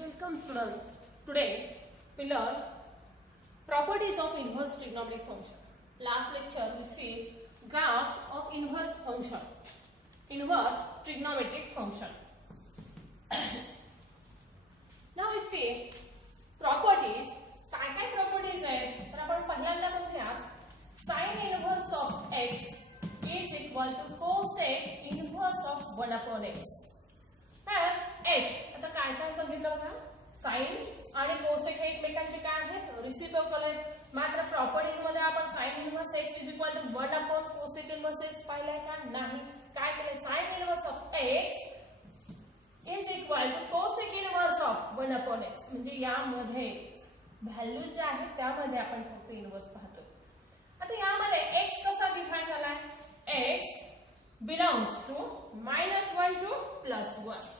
Welcome students. Today we learn properties of inverse trigonometric function. Last lecture we see graphs of inverse function. Inverse trigonometric function. Now we see properties. काय properties आहेत तर आपण पहिल्यांदा बघूया sin inverse of x is equal to cosec inverse of 1 upon x. x आता काय काय बघितलं बघा sin आणि cosec हे एकमेकांचे काय आहेत रिसिप्रोकल आहेत मात्र प्रॉपर्टीज मध्ये आपण sin inverse x 1 upon cosec inverse x पाहिलंय का नाही काय केलंय sin inverse of x is equal to cosec inverse of 1 upon x म्हणजे यामध्ये व्हॅल्यू जे आहे त्यामध्ये आपण फक्त इनव्हर्स पाहतो आता यामध्ये x कसा डिफाइन झालाय x belongs to -1 to +1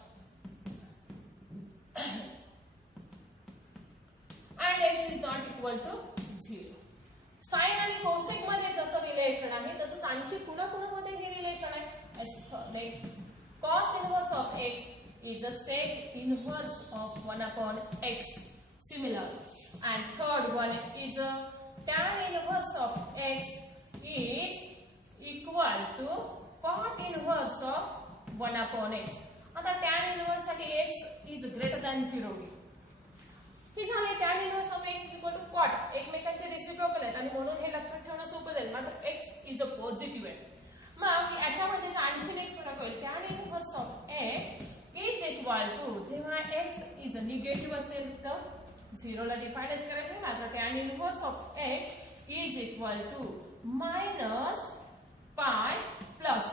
and x is not equal to 0. sin आणि cosec मध्ये जसं रिलेशन आहे तसंच आणखी कुणामध्ये हे रिलेशन आहे cos inverse of x is a sec inverse of 1 upon x similarly and third one is a tan inverse of x is equal to cot inverse of 1 upon x. आता tan inverse साठी x is greater than 0 ही झाले tan inverse of x is equal to cot एकमेकांचे reciprocal आहेत आणि म्हणून हे लक्षात ठेवणं सोपं जाईल मात्र x is a positive आहे मग याच्यामध्ये आणखी एक फरक होईल tan inverse of x is equal to जेव्हा x is a negative असेल तर 0 ला डिफाइन करायचं मात्र tan inverse of x is equal to minus pi plus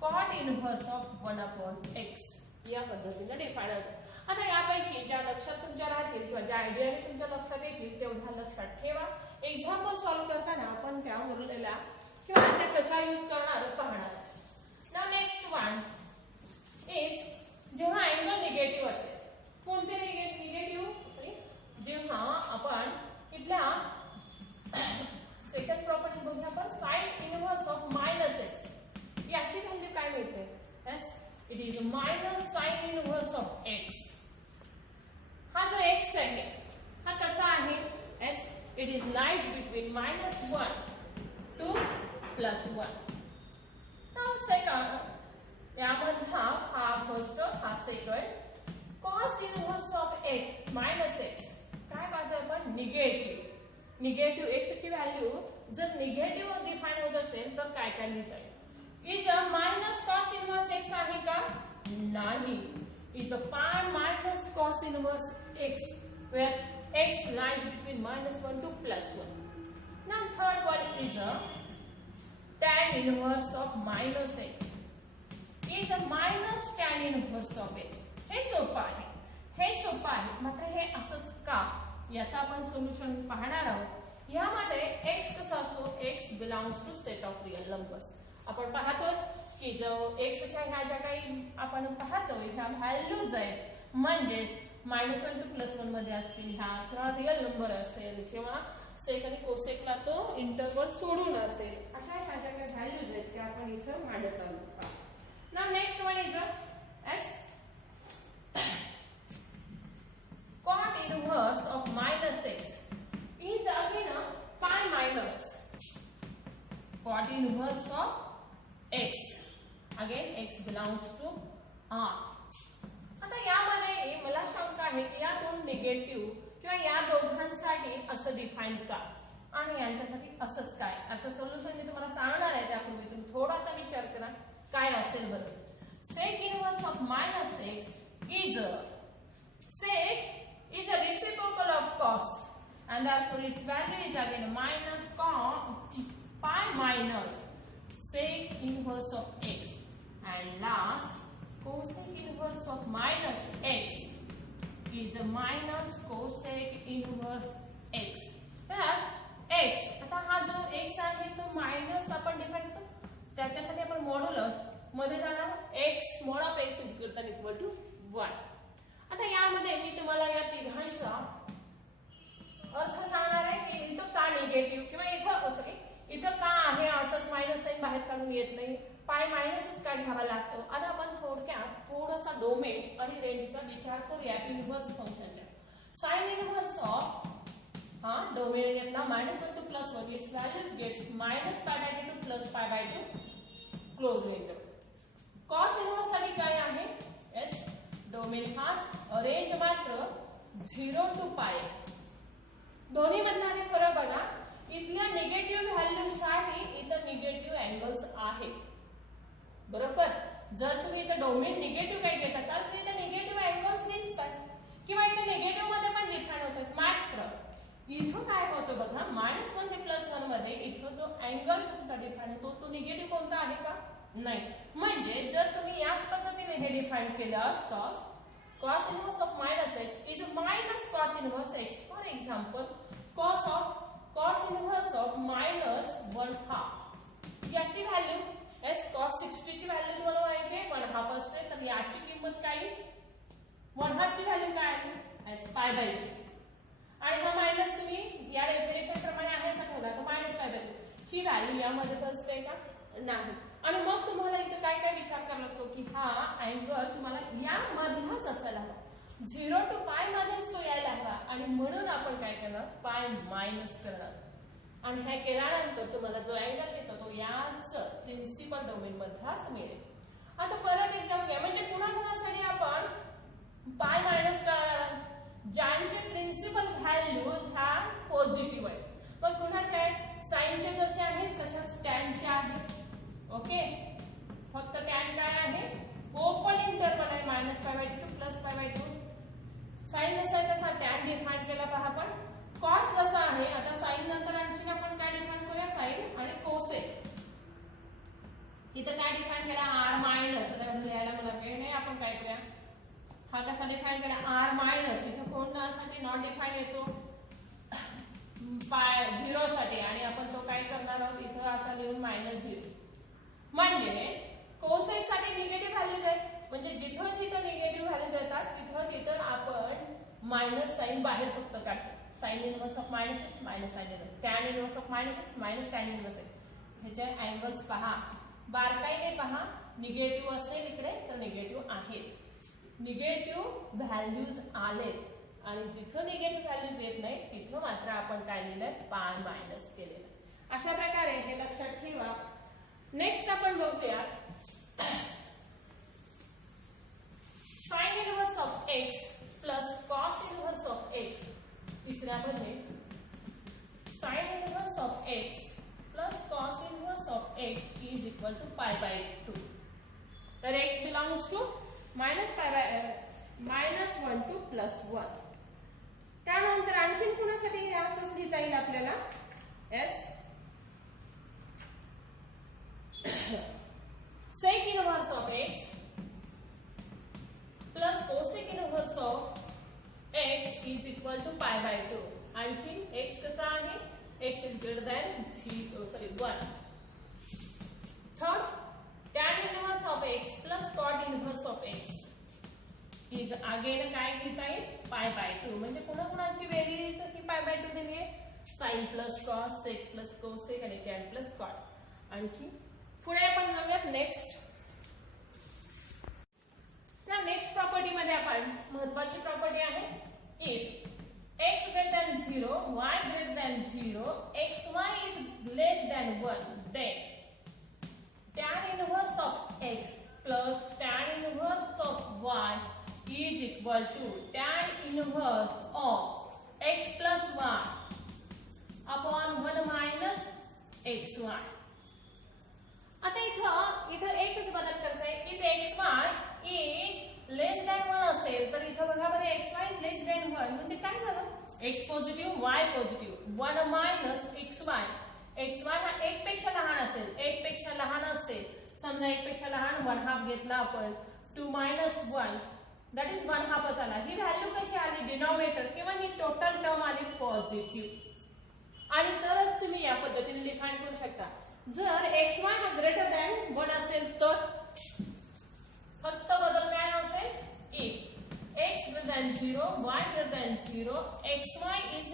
cot inverse of 1 upon x या पद्धतीने डिफाइन होतं आता यापैकी ज्या लक्षात तुमच्या राहतील किंवा ज्या आयडियाने तुमच्या लक्षात येतील तेवढा लक्षात ठेवा एक्झाम्पल सॉल्व्ह करताना आपण त्या उरलेल्या किंवा त्या कशा यूज करणार पाहणार नाउ नेक्स्ट वन इज जेव्हा अँगल निगेटिव्ह असेल कोणते निगेटिव्ह जेव्हा आपण इथल्या सेकंड प्रॉपर्टी बघूया आपण sin इनव्हर्स ऑफ -x याची व्हॅल्यू काय मिळते yes it is minus sin inverse of x हा जो x आहे हा कसा आहे yes it is lies between -1 to +1 now second यामधला हा फर्स्ट हा second cos inverse of x minus x काय पाहतोय आपण निगेटिव्ह x ची व्हॅल्यू जर निगेटिव्ह डिफाइन होत असेल तर काय काय लिहिता येईल is a minus cos inverse x आहे का नाही is a pi minus cos inverse x where x lies between -1 to +1 now third one is a tan inverse of -x is a minus tan inverse of x हे सोपं आहे मात्र हे असंच का याचा आपण सोल्युशन पाहणार आहोत यामध्ये x कसा असतो x belongs to set of real numbers आपण पाहतोच की जो x च्या ह्या ज्या काही आपण पाहतोय ह्या व्हॅल्यूज आहेत म्हणजेच -1 to +1 मध्ये असतील ह्या किंवा रिअल नंबर असेल किंवा सेक आणि कोसेकला तो इंटरवल सोडून असेल अशा ह्या ज्या काही व्हॅल्यूज आहेत त्या आपण इथे मांडत आहोत now next one is s cot inverse of -x is again a pi minus cot inverse of x again x belongs to r आता यामध्ये मला शंका आहे की या दोन निगेटिव्ह किंवा या दोघांसाठी असं डिफाइन का आणि यांच्यासाठी असंच काय याचं सोल्युशन मी तुम्हाला सांगणार आहे त्यापूर्वी तुम्ही थोडासा विचार करा काय असेल बरं sec inverse of -x is a reciprocal of cos and therefore its value is again minus cos pi minus sec inverse of x and last cosec inverse of -x is a minus cosec inverse x x आता हा जो x आहे तो minus आपण define करतो त्याच्यासाठी आपण modulus मध्ये जाणार x mod of x is greater than equal to 1 आता यामध्ये मी तुम्हाला या तिघांचा अर्थ सांगणार आहे की इथं का निगेटिव्ह किंवा इथं का आहे असंच मायनस साइन बाहेर काढून येत नाही पाय मायनसच का घ्यावा लागतो आता आपण थोडक्यात थोडासा डोमेन आणि रेंजचा विचार करूया इनव्हर्स फंक्शनच्या. साइन इनव्हर्स ऑफ डोमेन घेतला -1 to +1, it's values gets -π/2 to +π/2 close होईल. कॉस इनव्हर्स साठी काय आहे? एस डोमेन हाच रेंज मात्र 0 to π. दोन्ही मधला फरक बघा. इथल्या निगेटिव्ह व्हॅल्यू साठी इथं निगेटिव्ह अँगल्स आहेत. बरोबर. जर तुम्ही इथं डोमेन निगेटिव्ह काय घेत असाल तर इथं निगेटिव्ह अँगल्स दिसतात किंवा इथं निगेटिव्ह मध्ये पण डिफाइन होतात. मात्र इथं काय होतं बघा, -1 ते +1 मध्ये इथं जो अँगल तुमचा डिफाइन होतो तो निगेटिव्ह कोणता आहे का? नाही. म्हणजे जर तुम्ही याच पद्धतीने हे डिफाइन केलं असतं, cos inverse of -x is minus cos inverse x. For example, cos inverse of -1/2. याची व्हॅल्यू s cos 60 ची व्हॅल्यू तुम्हाला माहिती आहे 1/2 असते. तर याची किंमत काय? 1/2 ची व्हॅल्यू काय आहे? s π/2. आणि हा मायनस तुम्ही या डेफिनेशन प्रमाणे आहे असं ठेवला तर -π/2. ही व्हॅल्यू यामध्ये बसते का? नाही. आणि मग तुम्हाला इथं काय काय विचार करावा लागतो की हा अँगल तुम्हाला या मधलाच असायला हवा, 0 to π मध्येच तो यायला हवा. आणि म्हणून आपण काय करणार? पाय मायनस करणार. आणि हे केल्यानंतर तुम्हाला जो अँगल मिळतो तो याच प्रिन्सिपल डोमेन मधलाच मिळेल. आता परत एकदा बघूया, म्हणजे पुन्हा पुन्हासाठी आपण पाय मायनस करणार आहोत ज्यांचे प्रिन्सिपल व्हॅल्यूज ह्या पॉझिटिव्ह आहेत. मग कुणाचे आहेत? साइनचे जसे आहेत तशाच टॅनचे आहेत. ओके. फक्त टॅन काय आहे? ओपन इंटरवल आहे -π/2 to +π/2. साइन जसा आहे तसा टॅन डिफाइन केला पहा आपण. कॉस जसा आहे, आता साइन नंतर आणखी आपण काय डिफाइन करूया? साइन आणि कोसेक. इथं काय डिफाइन केला? r minus. आता लिहायला मला वेळ नाही, आपण काय करूया? हा कसा डिफाइन केला? r minus. इथं कोणासाठी नॉट डिफाइन येतो? 0 साठी. आणि आपण तो काय करणार आहोत? इथं असा लिहून -0. म्हणजे कोसेक साठी निगेटिव्ह व्हॅल्यूज आहेत. म्हणजे जिथं जिथं निगेटिव्ह व्हॅल्यूज येतात तिथं तिथं आपण मायनस साइन बाहेर फक्त काढतो. Sine inverse of -x minus sine inverse, tan inverse of -x minus tan inverse आहे. ह्याचे अँगल्स पहा, बारकाईने पहा. निगेटिव्ह असेल इकडे तर निगेटिव्ह आहेत, निगेटिव्ह व्हॅल्यूज आलेत. आणि जिथं निगेटिव्ह व्हॅल्यूज येत नाही तिथं मात्र आपण काय लिहिलंय? पाय मायनस केलेलं. अशा प्रकारे हे लक्षात ठेवा. नेक्स्ट आपण बघूया sine inverse of x plus cos inverse of x. तिसऱ्यामध्ये sine inverse of x plus cos inverse of x is equal to π/2. तर x बिलॉंग्स टू -1 to +1. त्यानंतर आणखी कुणासाठी हे असंच लिहिता येईल आपल्याला? s sec inverse of x plus cosec inverse of x is equal to π/2. आणखी x कसा आहे? x is greater than 1. Third, tan inverse of x plus cot inverse of x is again काय घेता येईल? π/2. म्हणजे कुणाची बेरीज की π/2 दिली आहे? sin plus cos, sec plus cosec आणि tan plus cot. आणखी पुढे आपण जाऊया नेक्स्ट. त्या नेक्स्ट प्रॉपर्टी मध्ये आपण महत्त्वाची प्रॉपर्टी आहे if x greater than 0, y greater than 0, xy is less than 1, then tan inverse of x plus tan inverse of y is equal to tan inverse of x plus y upon 1 minus xy. आता इथं एकच बदल करायचा आहे. If xy is less than 1 असेल तर इथं बघा बरं xy इज लेस दॅन 1 म्हणजे काय झालं? x positive y positive 1 minus xy हा 1 पेक्षा लहान असेल, 1 पेक्षा लहान असेल. समजा 1 पेक्षा लहान 1/2 घेतला आपण. 2 minus 1 दॅट इज 1/2 आला. ही व्हॅल्यू कशी आली? डिनॉमिनेटर किंवा ही टोटल टर्म आली पॉझिटिव्ह. आणि तरच तुम्ही या पद्धतीने डिफाइन करू शकता. जर xy हा ग्रेटर दॅन 1 असेल तर फक्त बदल काय असेल? If x greater than 0, y greater than 0, xy is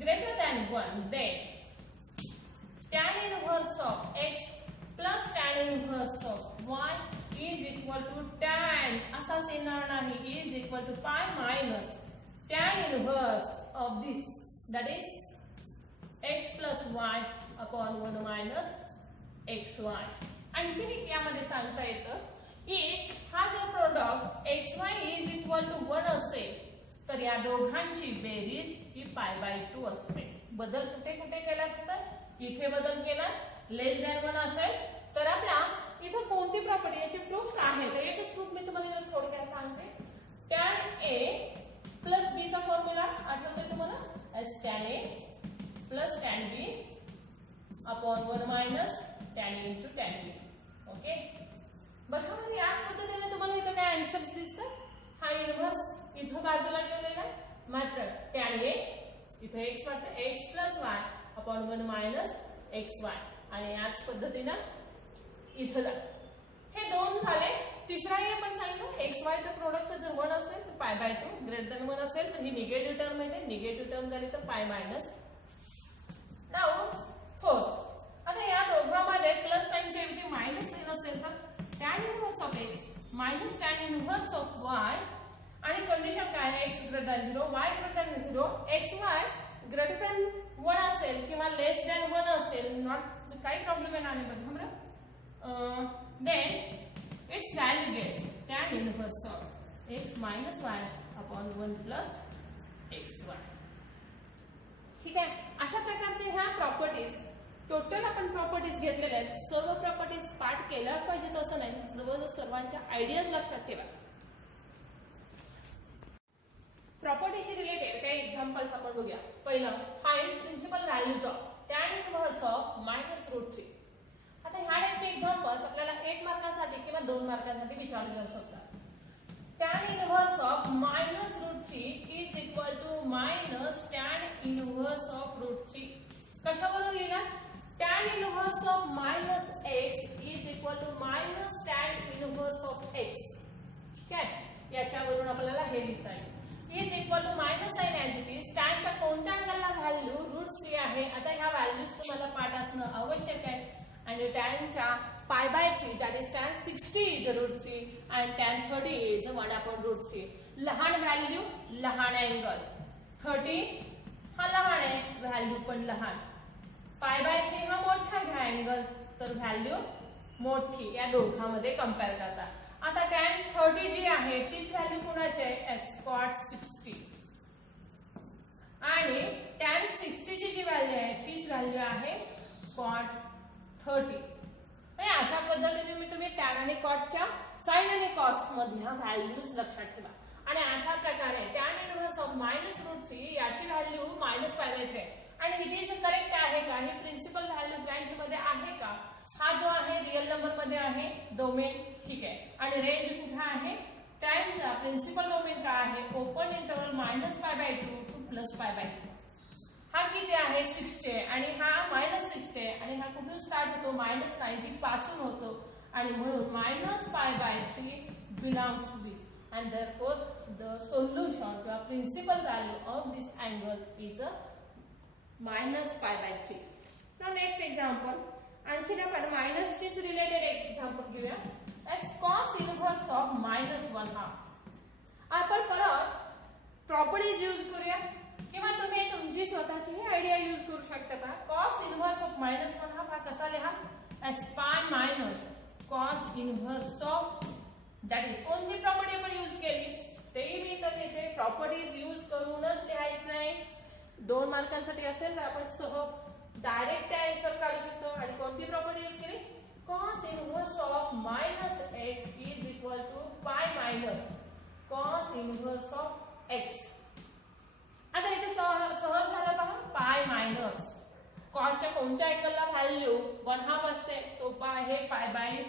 greater than 1, then tan inverse of x plus tan inverse of y is equal to tan असा लिहिताच येणार नाही. Is equal to pi minus tan inverse of this that is x plus y upon 1 minus x y. आणखीन एक यामध्ये सांगता येतं की हा जर product x y is equal to 1 असेल तर या दोघांची बेरीज ही पाय बाय 2 असते. बदल कुठे कुठे केला तर इथे बदल केला. लेस दॅन 1 असेल तर आपला इथं कोणती प्रॉपर्टी याचे प्रूफ्स आहेत. एकच प्रूफ मी तुम्हाला थोडक्यात सांगते. टॅन ए प्लस बी चा फॉर्म्युला आठवतोय तुम्हाला. S tan A plus tan B upon 1 minus tan A into tan B. Okay, बघा मग याच पद्धतीने तुम्हाला इथं काय आन्सर्स दिसतात. हा इनव्हर्स इथं बाजूला ठेवलेला आहे. मात्र टॅन ए इथं एक्स वाटतं x plus y upon 1 minus x Y. आणि याच पद्धतीनं इथं जा. हे दोन झाले. तिसराही आपण सांगितलं एक्स वायचं प्रोडक्ट जर 1 असेल तर पाय बाय 2, ग्रेटर दॅन 1 असेल तर ही निगेटिव्ह टर्म आहे. निगेटिव्ह टर्म झाली तर पाय मायनस. Now fourth. आता या दोघांमध्ये प्लस साइनच्या ऐवजी मायनस साइन असेल तर tan inverse of x minus tan inverse of y. आणि कंडिशन काय आहे. X greater than 0 y greater than 0. X y greater than 1 असेल किंवा लेस दॅन 1 असेल नॉट काही प्रॉब्लेम येणार नाही. बघा बरं. Then its value gets tan inverse of x minus y upon 1 plus x y. ठीक आहे. अशा प्रकारचे ह्या प्रॉपर्टीज टोटल आपण प्रॉपर्टीज घेतलेल्या आहेत. सर्व प्रॉपर्टीज पाठ केल्याच पाहिजेत असं नाही. जवळजवळ सर्वांच्या आयडियाज लक्षात ठेवा. प्रॉपर्टीशी रिलेटेड काही एक्झाम्पल्स आपण बघूया. पहिलं find principal values of tan inverse of minus root 3. आता ह्या टाइपचे एक्झाम्पल्स आपल्याला 1 मार्कासाठी किंवा 2 मार्कांसाठी विचारले जाऊ शकतात. Tan inverse of minus root 3 is equal to minus tan inverse of root 3. कशावरून लिहिला. Tan inverse of minus x is equal to minus tan inverse of x. ठीक आहे, याच्यावरून आपल्याला हे लिहिता येईल. Is equal to minus sine as it is. टॅनच्या कोणत्या अँगलला व्हॅल्यू रूट 3 आहे. आता ह्या व्हॅल्यूज तुम्हाला पाठ असणं आवश्यक आहे. आणि टॅनच्या pi by 3 that is tan 60 is root 3 and tan 30 is 1 upon root 3. लहान व्हॅल्यू लहान अँगल. 30 हा लहान आहे, व्हॅल्यू पण लहान. पाय बाय 3 हा मोठा घ्या अँगल तर व्हॅल्यू मोठी. या दोघांमध्ये कम्पेअर करता. आता टॅन 30 जी आहे तीच व्हॅल्यू कुणाची आहे. कॉट 60. आणि टॅन 60 ची जी व्हॅल्यू आहे तीच व्हॅल्यू आहे कॉट 30. अशा पद्धतीने तुम्ही टॅन आणि कॉटच्या साइन आणि कॉस मधल्या व्हॅल्यूज लक्षात ठेवा. आणि अशा प्रकारे tan inverse of minus root 3 याची व्हॅल्यू मायनस पाय बाय 3 आणि इट इज करेक्ट आहे का. ही प्रिन्सिपल व्हॅल्यू ब्रँच मध्ये आहे का. हा जो आहे रिअल नंबर मध्ये आहे डोमेन. ठीक आहे. आणि रेंज कुठे आहे. टॅनचा प्रिन्सिपल डोमेन काय आहे. Open interval minus pi bye 2 two plus pi by 2. हा किती आहे 60 आहे आणि हा मायनस 60 आहे. आणि हा कुठून स्टार्ट होतो मायनस 90 पासून होतो. आणि म्हणून minus pi by 3 belongs to this. and therefore the solution to a principal value of this angle is a minus pi by 3. Now next example, आणखीन आपण मायनस ची रिलेटेड एक्झाम्पल घेऊया. as cos inverse of minus 1/2. आपण परत properties use करूया किंवा तुम्ही तुमची स्वतःची ही आयडिया यूज करू शकता. का cos inverse of minus 1/2 हा कसा लिहा. as pi minus cos inverse of that is. कोणती प्रॉपर्टी आपण यूज केली तेही मी तर त्याचे प्रॉपर्टीज यूज करूनच लिहायचं नाही. 2 मार्कांसाठी असेल तर आपण डायरेक्ट आन्सर काढू शकतो. आणि कोणती प्रॉपर्टी यूज केली. cos inverse of minus x is equal to pi minus cos inverse of x. आता इथे सहज झालं पहा. पाय मायनस कॉसच्या कोणत्या अँगलला व्हॅल्यू 1/2 असते. सोपा आहे. पाय बाय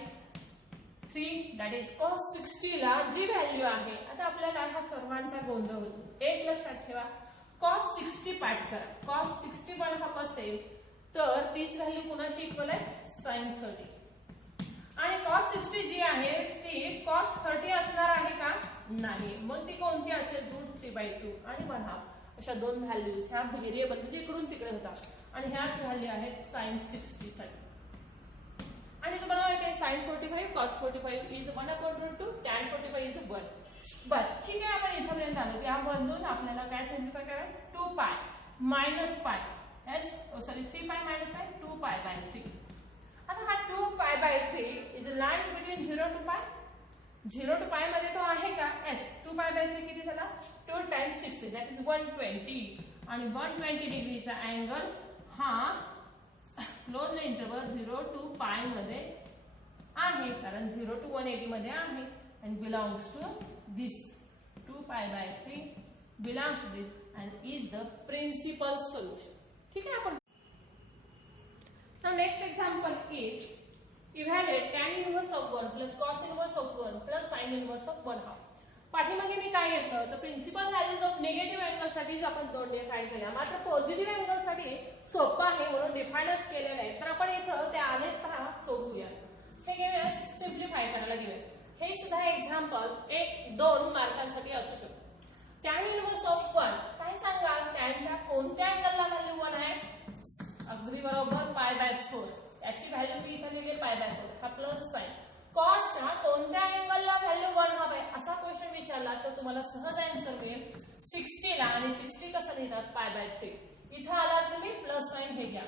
3 दॅट इज cos 60 ला जी व्हॅल्यू आहे. आता आपल्याला हा सर्वांचा गोंधळ होतो. एक लक्षात ठेवा. cos 60 पाठ करा. cos 60 1/2 असेल तर तीच व्हॅल्यू कुणाशी इक्वल आहे sin 30. आणि cos 60 जी आहे ती cos 30 असणार आहे का नाही. मग ती कोणती असेल √3/2 आणि 1/2. अशा 2 व्हॅल्यूज ह्या व्हेरिएबल म्हणजे इकडून तिकडे होतात. आणि ह्याच व्हॅल्यू आहेत sin 60 साठी. आणि तुम्हाला माहिती आहे sin 45 cos 45 is 1/√2 tan 45 is 1. बदलून आपल्याला काय सिम्प्लिफाय करा 2 pi minus pi S sorry 3 pi minus pi 2 पाय बाय 3. आता हा 2 पाय by 3 is lines between 0 to पाय. 0 to पाय मध्ये तो आहे का एस. 2 पाय बाय 3 किती झाला 2 times 60 दॅट इज 120 आणि 120 डिग्रीचा अँगल हा क्लोज इंटरवल 0 to पाय मध्ये आहे कारण 0 to 180 मध्ये आहे and belongs to this 2 pi by 3 belongs to this and is the principal solution. ठीक है अपन. Now next example is evaluate tan inverse of 1 plus cos inverse of 1 plus sin inverse of 1 half. पाठीमागे मी काय घेतलं तर principal values of negative angle साठीच आपण दोन define केल्या. मात्र पॉझिटिव्ह अँगल साठी सोपं आहे म्हणून डिफाइनच केलेलं आहे. तर आपण इथं त्या आलेख पहा सोडवूया. हे घेऊया सिम्प्लिफाय करायला घेऊया. हे सुद्धा एक्झाम्पल 1-2 मार्कांसाठी असू शकतो. tan इनवर्स ऑफ 1 काय सांगाल टॅनच्या कोणत्या अँगलला व्हॅल्यू 1 आहे. अगदी बरोबर पाय बाय 4. याची व्हॅल्यू मी इथे लिहिले पाय बाय 4 हा प्लस साइन. कॉसच्या कोणत्या अँगलला व्हॅल्यू 1 हवे असा क्वेश्चन विचारला तर तुम्हाला सहज आन्सर मिळेल 60 ला. आणि 60 कसं लिहितात पाय बाय 3. इथं आलात तुम्ही प्लस साइन हे घ्या.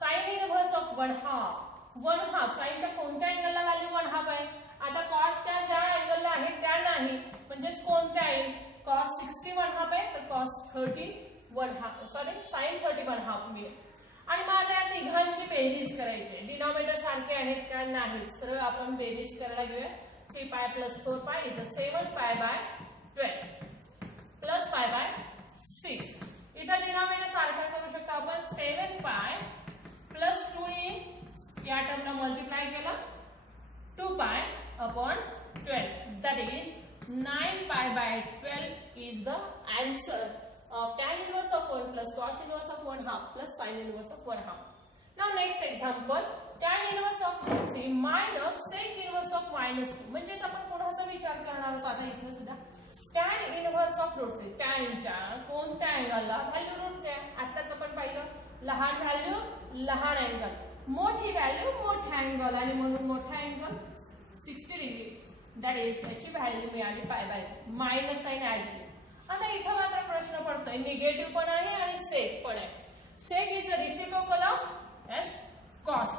Sine inverse of 1 half 1 half साइनच्या कोणत्या अँगलला व्हॅल्यू 1 हाफ आहे. आता कॉसच्या ज्या अँगलला आहे त्या नाही म्हणजेच कोणत्या येईल कॉस 60 1 हाफ आहे तर cos 30 1 half sorry sine 30 1 half मिळेल. आणि माझ्या या तिघांची बेरीज करायची. डिनॉमिनेटर सारखे आहेत का नाहीत. सरळ आपण बेरीज करायला घेऊया. 3 पाय प्लस 4 पाय is 7 pi by 12 plus pi by 6. इथं डिनॉमिनेटर सारखा करू शकतो आपण 7 पाय प्लस 2 इन या टर्मला मल्टिप्लाय केला 2 pi upon 12 that is 9 pi by 12 is the answer of tan inverse of 1 plus cos inverse of 1 half plus sin inverse of 1 half. Now next example tan inverse of 3 minus sec inverse of minus 2 म्हणजे आपण कोणाचा विचार करणार आहोत आता इथे सुद्धा tan inverse of √3 टॅनच्या कोणत्या अँगलला व्हॅल्यू √3 आताच आपण पाहिलं लहान व्हॅल्यू लहान अँगल मोठी व्हॅल्यू मोठा अँगल आणि म्हणून मोठा अँगल 60 डिग्री दॅट इज याची व्हॅल्यू मिळाली pi by minus sign add केली. आता इथं मात्र प्रश्न पडतोय निगेटिव्ह पण आहे आणि सेक पण आहे. Sec is the reciprocal of S cos.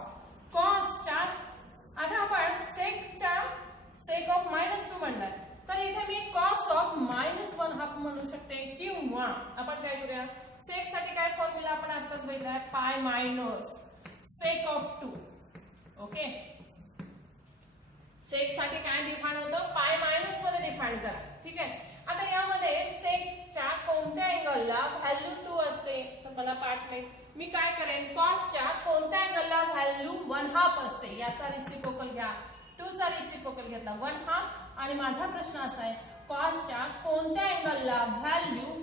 कॉसच्या आता आपण सेकच्या सेक ऑफ -2 म्हणणार तर इथे मी कॉस ऑफ -1 हाफ म्हणू शकते किंवा आपण काय करूया सेक साठी काय फॉर्म्युला आपण आताच बघितलाय pi minus sec of 2. Okay sec साठी काय डिफाइन होतं पाय मायनस मध्ये डिफाइन करा. ठीक आहे. आता यामध्ये सेकच्या कोणत्या अँगलला व्हॅल्यू 2 असते तर मला पाठ नाही. मी काय करेन कॉसच्या कोणत्या अँगलला व्हॅल्यू 1 हाफ असते याचा रेसिप्रोकल घ्या. 2 चा रेसिप्रोकल घेतला 1 हाफ आणि माझा प्रश्न असा आहे कॉसच्या कोणत्या अँगलला व्हॅल्यू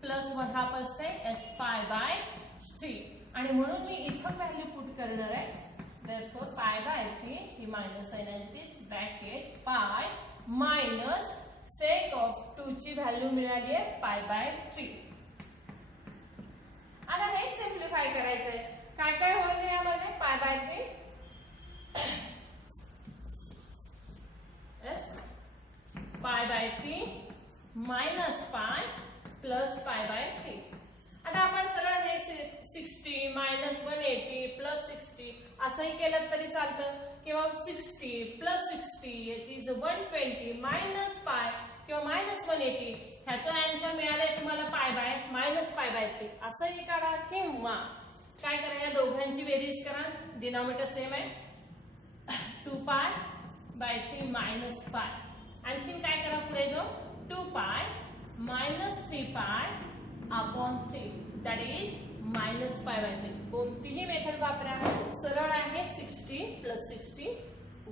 प्लस 1 हाफ असते एस पाय बाय 3 आणि म्हणून मी इथं व्हॅल्यू पुट करणार आहे. therefore पाय बाय 3 ही मायनस साइन आहे bracket pi minus sec of 2 ची व्हॅल्यू मिळाली आहे पाय बाय 3. आता हे सिम्प्लिफाय करायचंय. काय काय होईल यामध्ये पाय बाय 3 यस पाय बाय 3 मायनस पाय प्लस पाय बाय 3. आता आपण सरळ हे 60 मायनस 180 प्लस 60 असंही केलं तरी चालतं किंवा 60 प्लस 60 इज 120 मायनस पाय किंवा मायनस 180 ह्याचं आन्सर मिळालंय तुम्हाला pi by minus pi by 3 असंही करा किंवा काय करा या दोघांची बेरीज करा. डिनॉमिनेटर सेम आहे 2 पाय बाय 3 मायनस पाय. आणखीन काय करा पुढे जो 2 pi minus 3 pi upon 3 that is minus pi by 3. कोणतीही मेथड वापरा सरळ आहे 60 प्लस 60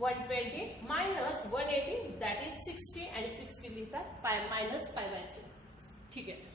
120 मायनस 180 दॅट इज 60 आणि 60 लिहितात पाय मायनस पाय बाय 3. ठीक आहे.